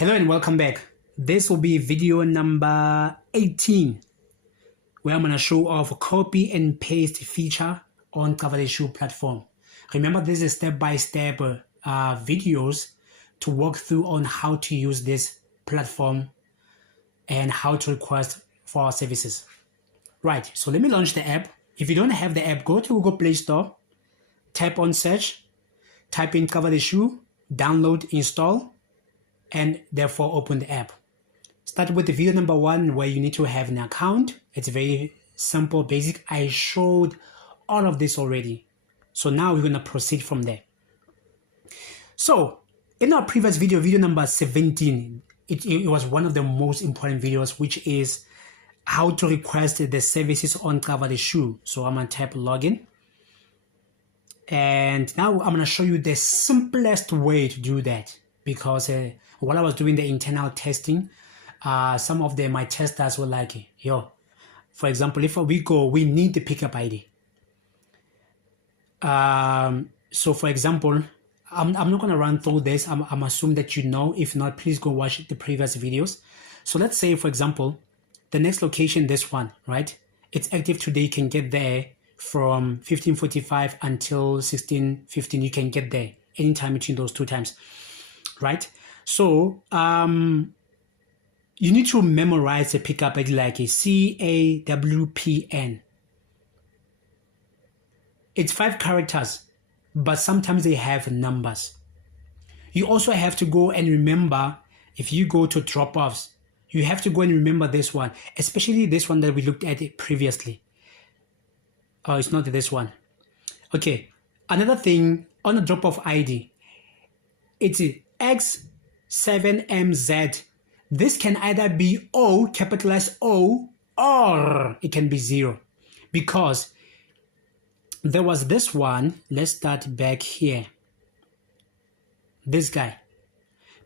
Hello and welcome back. This will be video number 18 where I'm going to show off a copy and paste feature on Cava platform. Remember, this is step-by-step videos to walk through on how to use this platform and how to request for our services. Right, so let me launch the app. If you don't have the app, go to Google Play Store, tap on search, type in Cava, download, install, and therefore open the app. Start with the video number 1 where you need to have an account. It's very simple, basic. I showed all of this already. So now we're going to proceed from there. So in our previous video, video number 17, it was one of the most important videos, which is how to request the services on Cava. So I'm going to tap login. And now I'm going to show you the simplest way to do that, because while I was doing the internal testing, some of my testers were like, yo, for example, if we need the pickup ID. So for example, I'm not going to run through this. I'm assuming that you know. If not, please go watch the previous videos. So let's say, for example, the next location, this one, right? It's active today. You can get there from 15:45 until 16:15. You can get there anytime between those two times, right? So you need to memorize the pickup ID like a CAWPN. It's 5 characters, but sometimes they have numbers. You also have to go and remember, if you go to drop-offs, you have to go and remember this one, especially this one that we looked at it previously. Oh, it's not this one. Okay, another thing on the drop-off ID, it's X7MZ. This can either be O, capitalized O, or it can be 0. Because there was this one. Let's start back here. This guy.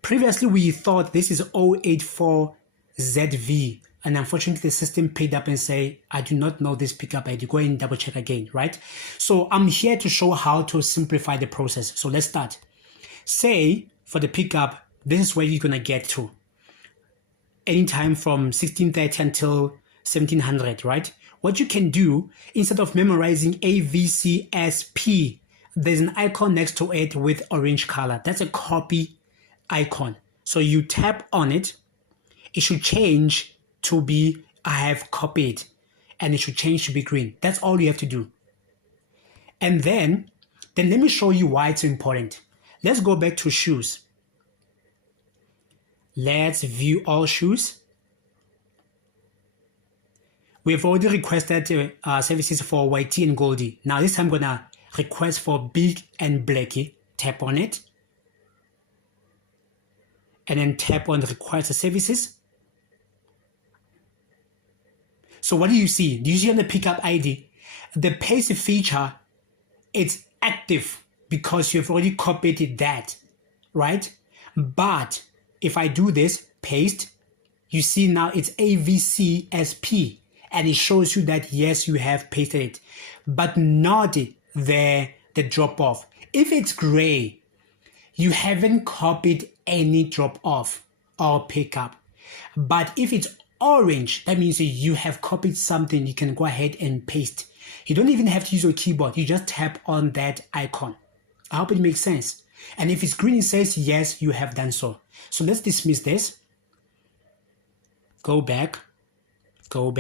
Previously, we thought this is 084ZV. And unfortunately, the system paid up and say, I do not know this pickup ID. Go and double check again, right? So I'm here to show how to simplify the process. So let's start. Say, for the pickup, this is where you're going to get to. Anytime from 16:30 until 1700, right? What you can do, instead of memorizing AVCSP, there's an icon next to it with orange color. That's a copy icon. So you tap on it. It should change to be I have copied, and it should change to be green. That's all you have to do. And then let me show you why it's important. Let's go back to shoes. Let's view all shoes. We've already requested services for Whitey and Goldie. Now this time I'm gonna request for Big and Blackie. Tap on it. And then tap on request the services. So what do you see? Do you see on the pickup ID? The paste feature, it's active because you've already copied that, right? But if I do this, paste, you see now it's AVCSP, and it shows you that yes, you have pasted it, but not the drop-off. If it's gray, you haven't copied any drop-off or pickup. But if it's orange, that means you have copied something. You can go ahead and paste. You don't even have to use your keyboard. You just tap on that icon. I hope it makes sense. And if it's green, it says yes, you have done so. So let's dismiss this. Go back to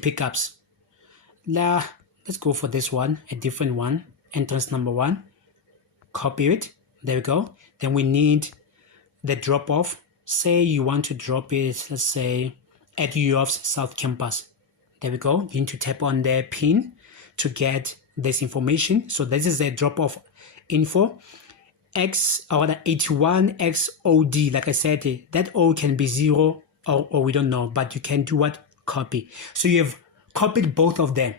pickups. Let's go for this one, a different one, entrance number 1. Copy it. There we go. Then we need the drop off. Say you want to drop it, let's say at UOF's South Campus. There we go. You need to tap on the pin to get this information. So this is the drop off info. X or the 81XOD. Like I said, that O can be 0 or we don't know, but you can do what? Copy. So you have copied both of them.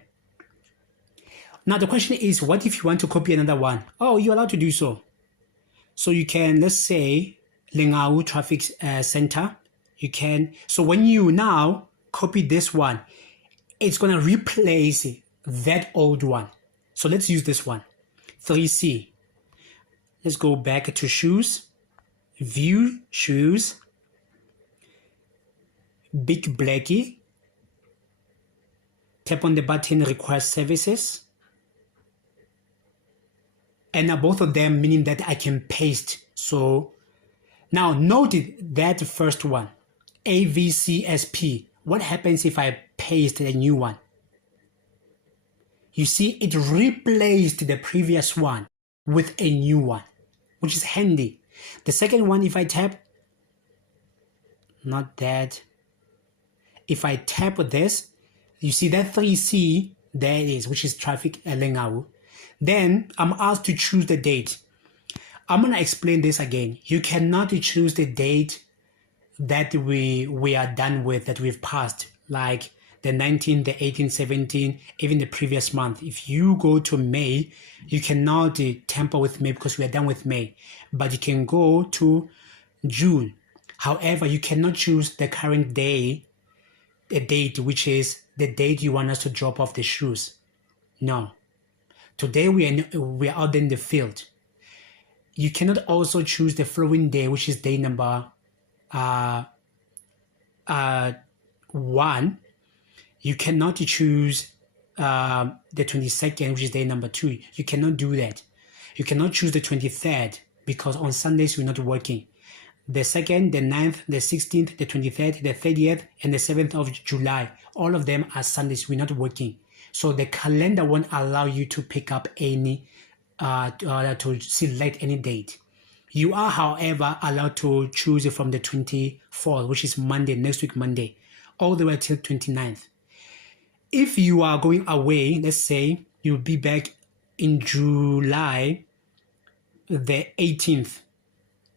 Now the question is, what if you want to copy another one? Oh, you're allowed to do so. So you can, let's say, Lengau Traffic Center. You can, so when you now copy this one, it's going to replace that old one. So let's use this one, 3C. Let's go back to shoes. view shoes, Big Blackie, tap on the button request services, and now both of them meaning that I can paste. So now note that first one, AVCSP. What happens if I paste a new one? You see, it replaced the previous one with a new one, which is handy. The second one, if I tap, not that. If I tap this, you see that 3C, there it is, which is traffic lengau. Then I'm asked to choose the date. I'm going to explain this again. You cannot choose the date that we are done with, that we've passed, like the 19, the 18, 17, even the previous month. If you go to May, you cannot tamper with May because we are done with May. But you can go to June. However, you cannot choose the current day, the date, which is the date you want us to drop off the shoes. No. Today we are out in the field. You cannot also choose the following day, which is day number 1. You cannot choose the 22nd, which is day number 2. You cannot do that. You cannot choose the 23rd because on Sundays we're not working. The 2nd, the 9th, the 16th, the 23rd, the 30th, and the 7th of July. All of them are Sundays. We're not working. So the calendar won't allow you to pick up any, to select any date. You are, however, allowed to choose from the 24th, which is Monday, next week Monday, all the way till 29th. If you are going away, let's say you'll be back in July the 18th.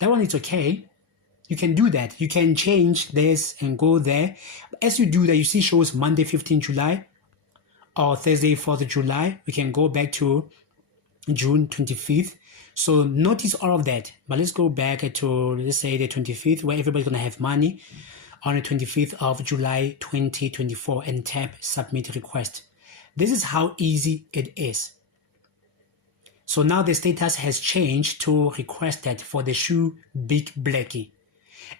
That one is okay. You can do that. You can change this and go there. As you do that, you see shows Monday 15 July or Thursday 4th July. We can go back to June 25th. So notice all of that. But let's go back to, let's say, the 25th, where everybody's going to have money on the 25th of July 2024 and tap Submit Request. This is how easy it is. So now the status has changed to requested for the shoe Big Blackie.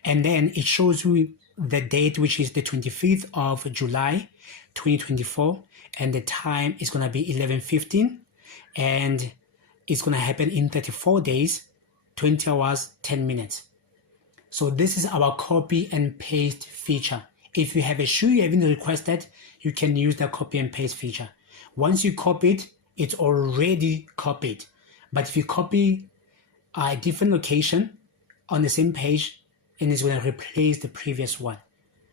And then it shows you the date, which is the 25th of July 2024. And the time is going to be 11:15. And it's going to happen in 34 days, 20 hours, 10 minutes. So this is our copy and paste feature. If you have a shoe you haven't requested, you can use the copy and paste feature. Once you copy it, it's already copied. But if you copy a different location on the same page, and it's going to replace the previous one.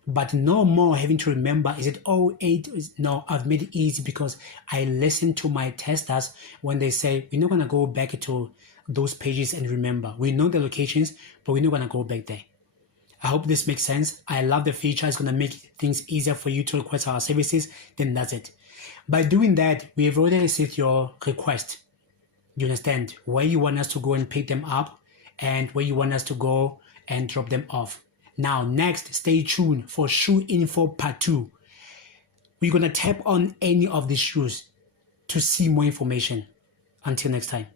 But no more having to remember, is it 08? No, I've made it easy because I listen to my testers when they say, we're not going to go back to those pages and remember. We know the locations, but we're not going to go back there. I hope this makes sense. I love the feature. It's going to make things easier for you to request our services. Then that's it. By doing that, we have already received your request. You understand where you want us to go and pick them up and where you want us to go and drop them off. Now, next, stay tuned for Shoe Info Part 2. We're going to tap on any of these shoes to see more information. Until next time.